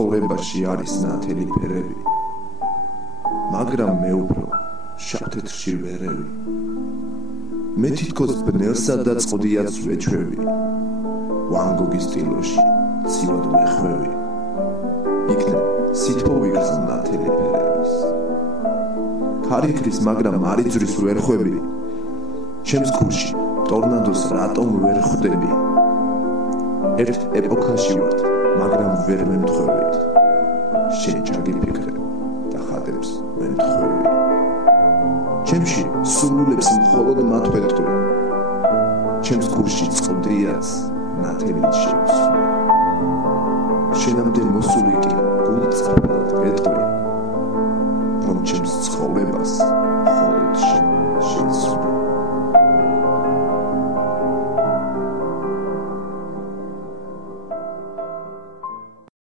ცხოვრებაში არის ნათელი ფერები, მაგრამ მე უფრო შავ-თეთრში ვერევი. მე თითქოს ბნელსა და წყდიაც ვეჩვევი, ვან გოგის სტილოში ცივად მეხვევი. იქნებ სითბო ვიგრძნ ნათელი ფერების. ქარიქრის, მაგრამ არ იძვრის ვერ ხვევი, ჩემს ქუჩში ტორნადოს რატომ ვერ ხვდები? ერთ ეპოქაში ვართ, მაგრამ ვერ მემთხვევით. შენ ჩაგიფიქრე და ხატებს მემთხვევი. ჩემში სულულებს მხოლოდ მათ ვეთქვი, ჩემს ქუჩში წყდიაც ნათელით შევსვი. შენამდე მოსული კი გულწრფელად გეტყვი,